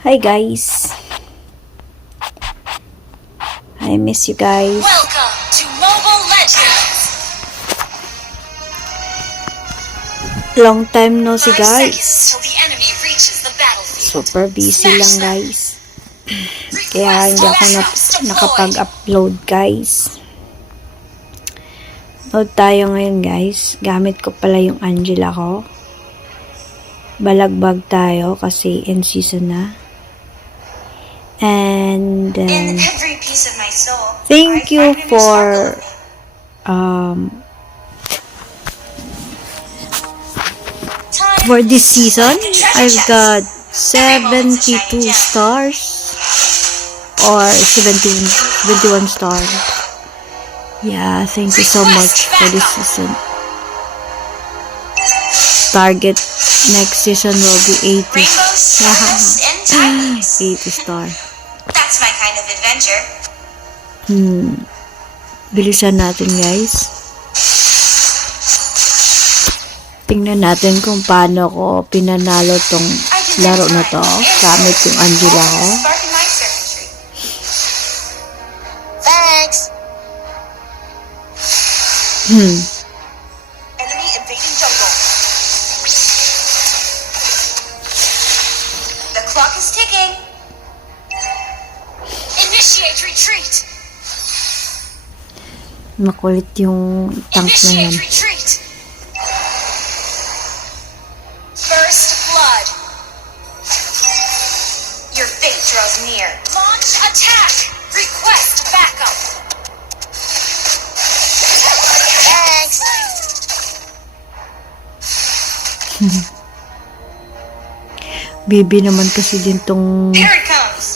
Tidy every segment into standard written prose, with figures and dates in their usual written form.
Hi guys. I miss you guys. Welcome to Mobile Legends. Long time no see 5 guys. seconds till the enemy reaches the battlefield. Super busy lang guys. Kaya hindi ako nakapag-upload guys. Load tayo ngayon guys. Gamit ko pala yung Angela ko. Balagbag tayo kasi in season na. And in every piece of my soul, thank you for this season. I've got 72 stars or 71 stars. Yeah, thank you so much for this season. Target next season will be 80. 80 star. That's my kind of adventure. Bilisan natin guys. Tingnan natin kung paano ko pinanalo tong laro na to gamit yung Angela ko. Thanks. Enemy invading jungle. The clock is ticking. Initiate retreat. Makulit yung tank na yan. Initiate retreat. First blood. Your fate draws near. Launch attack. Request backup. Thanks. Bibi naman kasi din tong Here it comes.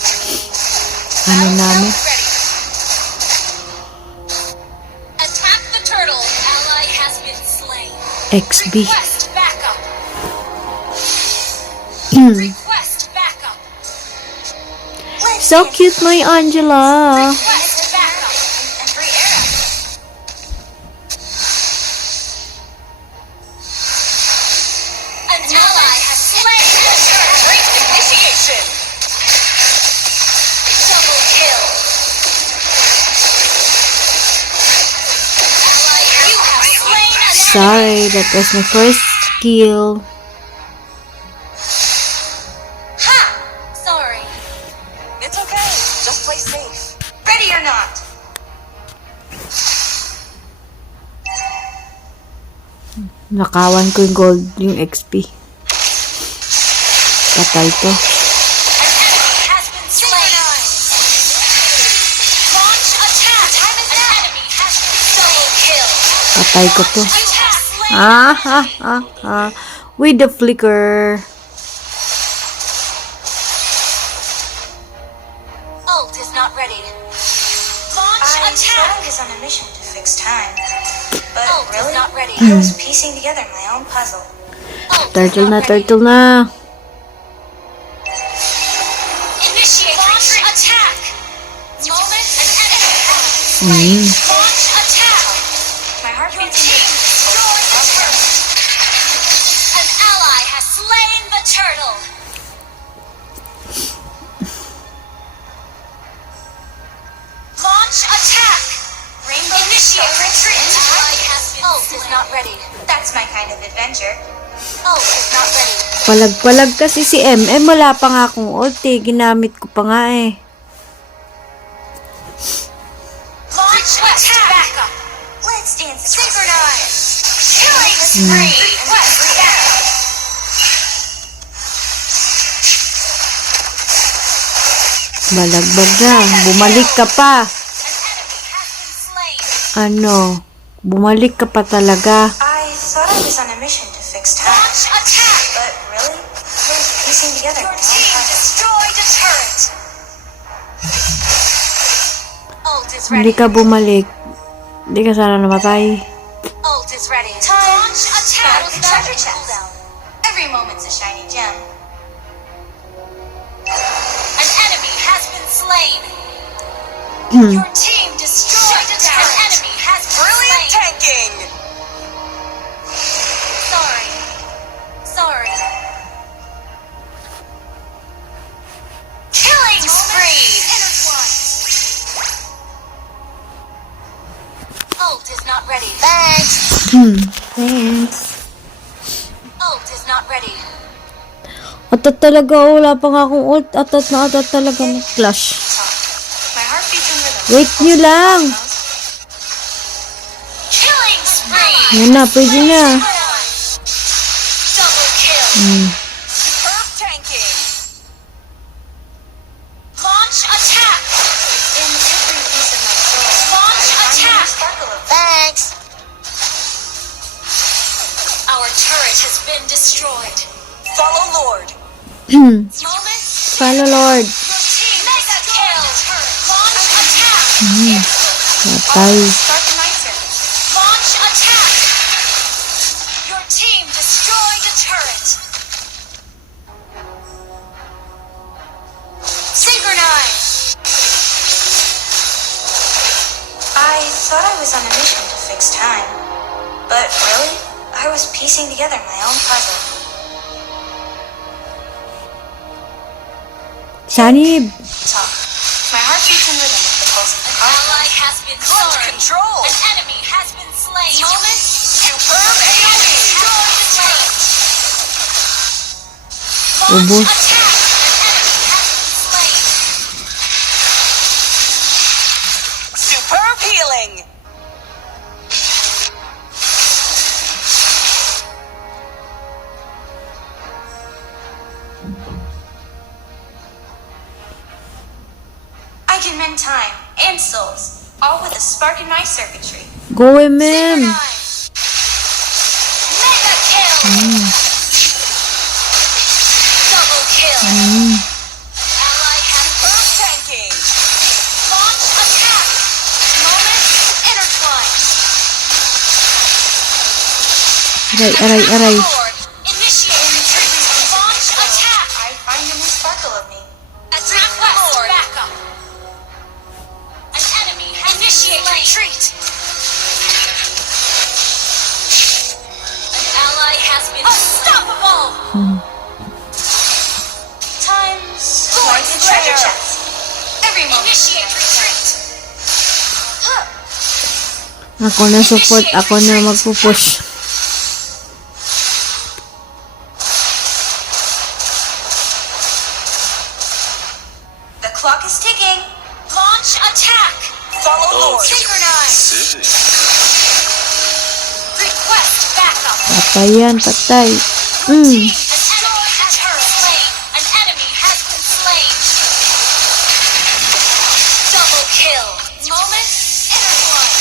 ano namin. Attack the turtle. Ally has been slain. XB. Request backup. Request backup. So cute my Angela. Request backup. And free arrow. An ally has slain the turtle. Great initiation. Double kill. Ally, you have slain an enemy. Sorry, that was my first kill. Ha! Sorry. It's okay. Just play safe. Ready or not? Nakawan ko yung gold, yung XP. Patay to. An enemy has been slain. Launch attack. An enemy has been double kill. Patay ko to. You have slain. With the flicker. Ult is not ready. Launch attack. I was on a mission to fix time. But ult really? Is not ready. I was piecing together my own puzzle. Turtle na, turtle na. Initiate launch attack. Moment an enemy has been slain. Launch attack. My heart beats in destroy the turtle. An ally has slain the turtle. Launch attack. Rainbow initiate retreat. Ult is not ready. That's my kind of adventure. Ult is not ready. Palag-palag kasi si MM. Wala pa nga akong ult eh. Ginamit ko pa nga eh. Launch attack. Let's dance. Synchronize. Killing spree. Request backup. Balagbag na. Bumalik ka pa. An enemy has been slain. Ano? Bumalik ka pa talaga. I thought I was on a mission to fix time. Launch attack. But really, I was piecing together. Your team destroyed a turret. Ult is Hindi ready. ka bumalik. Hindi ka sana namatay. Ult is ready. Launch attack. Treasure chest. Every moment's a shiny gem. An enemy has been slain. Your team destroyed a turret. An enemy has been brilliant slain. Tanking. Sorry. Ult is not ready. Atat talaga, wala pa nga akong ult. Atat na atat talaga. Clash. My heart beats in rhythm. Wait nyo lang. Killing spree. Yan na, pwede na. Double kill. Superb tanking. Launch attack. In every piece of my soul. Launch attack. Thanks. Our turret has been destroyed. Follow Lord. Moment. Follow Lord. Your team mega kill. Launch attack. Patay. Start the night service. Launch attack. Your team destroyed a turret. Synchronize. I thought I was on a mission to fix time, but really, I was piecing together my own puzzle. Sanib. Talk. My heart beats in rhythm with the pulse of the cosmos. An ally has been Clutch slain. control. An enemy has been slain. Moment. Superb AoE. Launch Ubos. attack. An enemy has been slain. Superb healing. I can mend time and souls, all with a spark in my circuitry. Go MM. Synchronize. Mega kill. Double kill. An ally has Superb tanking. launch attack. Moment intertwine. Aray. Lord, initiate retreat. Launch attack. I find a new sparkle of me. Attack Lord. Backup. An enemy has initiate retreat. An ally has been unstoppable. Times Lord the Slayer. treasure chest. Everyone initiate retreat. Ako na support. Ako na magpupush. The clock is ticking. Launch attack. Follow Lord. Synchronize. Request backup. Patay yan, patay. Team, an enemy has been slain. An enemy has been slain. Double kill. Moment intertwine.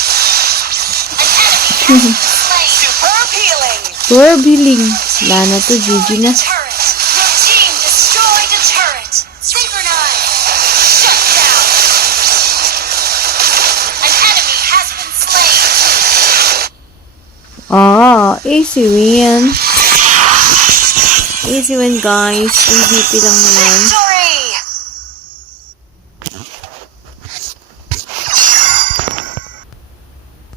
An enemy has been slain. Superb healing. We're healing. Wala na to, GG na. Turret. Your team destroyed a turret. Synchronize. Shut down. An enemy has been slain. Easy win. Easy win, guys. MVP lang naman. Victory.